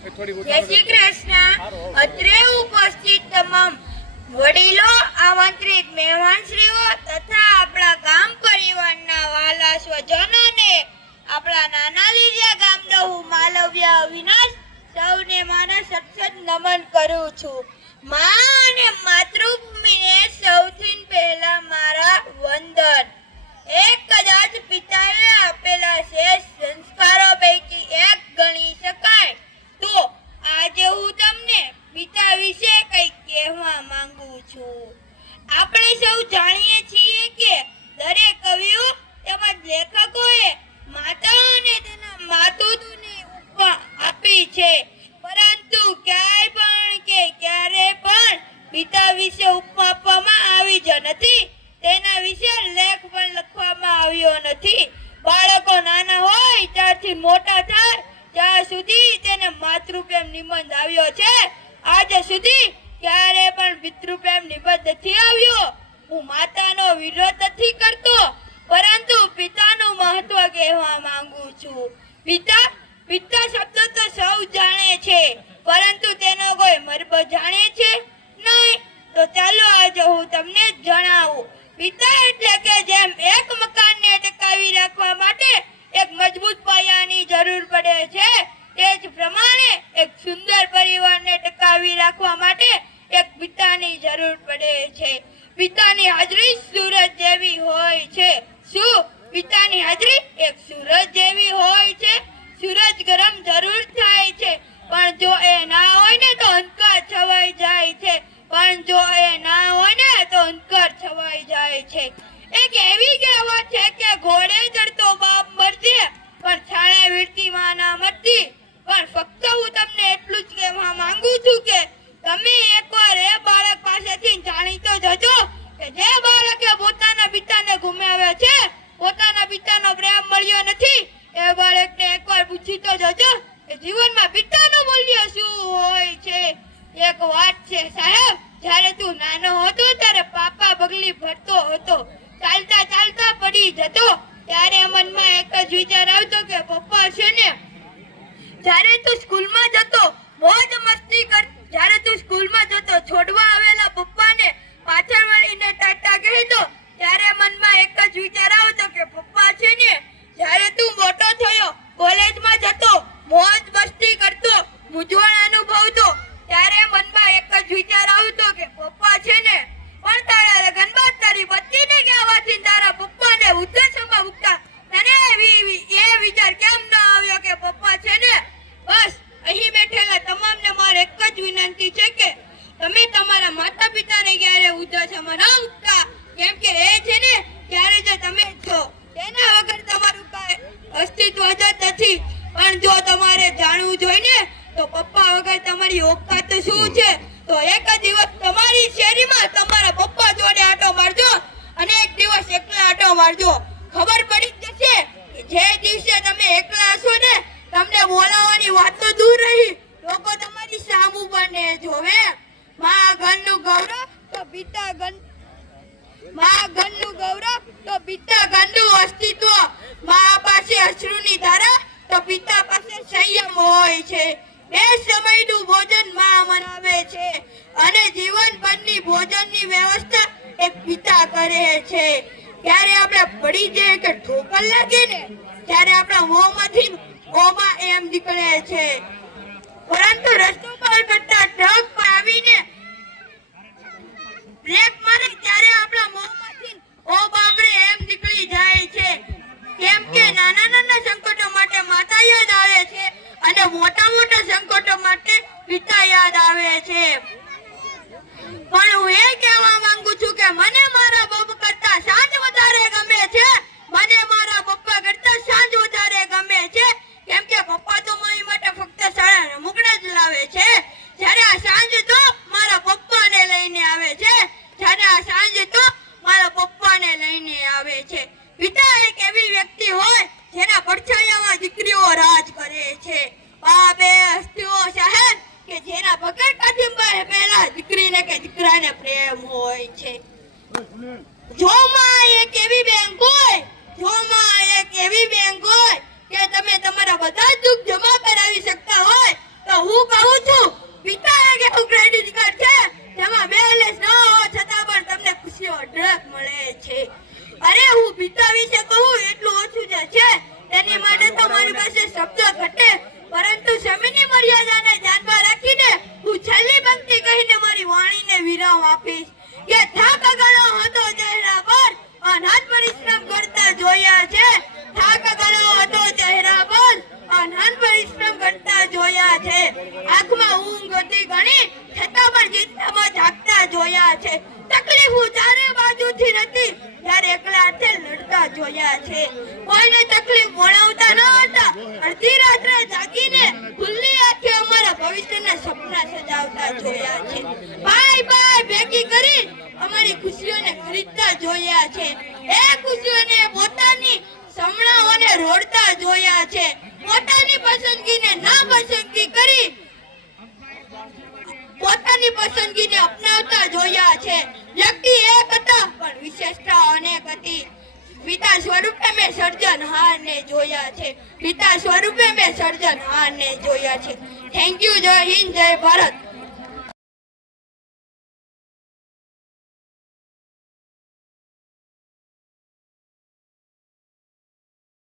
જય શ્રી કૃષ્ણ. અત્રે ઉપસ્થિત તમામ વડીલો, આમંત્રિત મહેમાનશ્રીઓ તથા આપણા ગામ પરિવારના વાલા સ્વજનોને આપણા નાના લીલિયા ગામનો હું માલવ્ય અવિનાશ સૌને મારા સત્સંગ નમન કરું છું. મા અને માતૃભૂમિને સૌથી પહેલા મારા વંદન. એક કદાચ પિતાએ આપેલા શ્રેષ્ઠ સંસ્કારો પૈકી એક ગણી શકાય તો આજે હું તમને પિતા વિશે કંઈક કહેવા માંગુ છું. આપણે સૌ જાણીએ છીએ કે દરેક કવિઓ તેમજ લેખકોએ માતા અને તેના માતુને ઉપમા આપી છે, પરંતુ ક્યારે પણ પિતા વિશે ઉપમા આપવામાં આવી જ નથી. તેના વિશે લેખ પણ લખવામાં આવ્યો નથી. બાળકો નાના હોય ત્યારથી મોટા થાય ત્યાં સુધી તેને માતૃપ્રેમ નિબંધ આવ્યો છે. આજ સુધી ક્યારે પણ પિતૃપ્રેમ નિબંધ નથી આવ્યો. હું માતાનો વિરોધ નથી કરતો, પરંતુ પિતાનું મહત્વ કહેવા માંગુ છું. પિતા શબ્દ તો સૌ જાણે છે, પરંતુ તેનો કોઈ મર્મ જાણે છે નહીં. તો ચાલો આજે હું તમને જણાવું. પિતા એટલે કે જેમ એક મકાનને ટકાવી રાખવા માટે એક મજબૂત પાયાની જરૂર પડે છે, તે જ પ્રમાણે એક સુંદર પરિવારને ટકાવી રાખવા માટે એક પિતાની જરૂર પડે છે. પિતાની હાજરી સૂરજ જેવી હોય છે. શું પિતાની હાજરી એક સૂરજ જેવી હોય છે? સૂરજ ગરમ જરૂર થાય છે, પણ જો એ ના હોય ને તો અંધકાર છવાઈ જાય છે. એક એવી કહેવત છે કે ઘોડે ચડતો બાપ મરજે પણ છાણે વીરતી માં ના મરતી. પણ ફક્ત હું તમને એટલું જ કહેવા માંગુ છું કે તમે એકવાર એ બાળક પાસેથી જાણી તો જજો કે જે બાળકે પોતાના પિતાને ગુમાવ્યા છે, પોતાના પિતાનો પ્રેમ મળ્યો નથી, એ બાળકને એકવાર પૂછી તો જજો કે જીવનમાં પિતાનું મૂલ્ય શું હોય છે. એક વાત છે સાહેબ, જ્યારે તું નાનો હતો ત્યારે પાપા બગલી ભરતો હતો, ચાલતા ચાલતા પડી જતો, ત્યારે મનમાં એક જ વિચાર આવતો કે પપ્પા છે ને. જ્યારે તું સ્કૂલમાં જતો મોજ મસ્તી કર, જ્યારે તું સ્કૂલમાં જતો છોડવા આવેલા પપ્પાને પાછળ વળીને ટાટા કહેતો, ત્યારે મનમાં એક જ વિચાર આવતો કે પપ્પા છે ને. જ્યારે તું મોટો થયો કોલેજમાં જતો મોજ મસ્તી કરતો મૂંઝવણ અનુભવતો, ત્યારે મનમાં એક જ વિચાર આવતો કે પપ્પા છે ને. પણ તારા લગ્ન બાદ તારી પત્નીને કહેવાથી તારા પપ્પાને વૃદ્ધાશ્રમમાં મૂકતા તને એ વિચાર કેમ ન આવ્યો કે પપ્પા છે ને. બસ અહીં બેઠેલા તમામને મારે એક જ વિનંતી છે કે તમે તમારા માતા પિતાને ક્યારે વૃદ્ધાશ્રમમાં ન મૂકતા, કેમ કે એ છે ને ત્યારે જે તમે છો તેના વગર તમારું કાંઈ અસ્તિત્વ જ નથી. પણ જો તમારે જાણવું જોઈએ ને તો પપ્પા વગર તમારી ઓકાત શું છે, તો એક દિવસ તમારી શેરીમાં તમારા પપ્પા જોડે આટો મારજો અને એક દિવસ એકલા આટો મારજો. ખબર પડી જશે કે જે દિવસે તમે એકલા હશો ને તમને બોલાવવાની વાત તો દૂર રહી, લોકો તમારી સામું બને જોવે. માં ઘરનું ગૌરવ તો પિતા ઘરનું અસ્તિત્વ. માં પાસે અશ્રુની ધારા તો પિતા પાસે સંયમ હોય છે. બે સમયનું ભોજન માં બનાવે છે અને જીવનભરની ભોજનની વ્યવસ્થા એક પિતા કરે છે. ત્યારે આપણે પડી જાય કે ઠોકર લાગે ને ત્યારે આપણા મોંમાંથી ઓમાં એમ નીકળે છે, પરંતુ રસ્તો પાર કરતા ટ્રક પર આવીને બ્રેક મારે ત્યારે આપણા મોંમાંથી ઓ બાપરે એમ નીકળી જાય છે. કેમ કે નાના નાના સંકટો માટે માતા યાદ આવે છે અને મોટા મોટા સંકટો માટે પિતા યાદ આવે છે. પણ હું એ કહેવા માંગુ છું કે મને મારા બાપ કરતા સાંજ વધારે ગમે છે. મને મારા પપ્પા કરતા સાંજ વધારે ગમે છે, કેમ કે પપ્પા તો મારી માટે ફક્ત સાડા રમકડા જ લાવે છે, જ્યારે આ સાંજ તો મારા પપ્પાને લઈને આવે છે. પિતા એક એવી વ્યક્તિ હોય જેના પડછાયામાં દીકરીઓ રાજ કરે છે. બાપ એ હસ્તીઓ સાહેબ કે જેના પકડ કાઢી પહેલા દીકરીને કે દીકરાને પ્રેમ હોય છે. પિતા સ્વરૂપે મેં સર્જનહારને જોયા છે. પિતા સ્વરૂપે મેં સર્જનહારને જોયા છે. Thank you. જય હિન્દ, જય ભારત.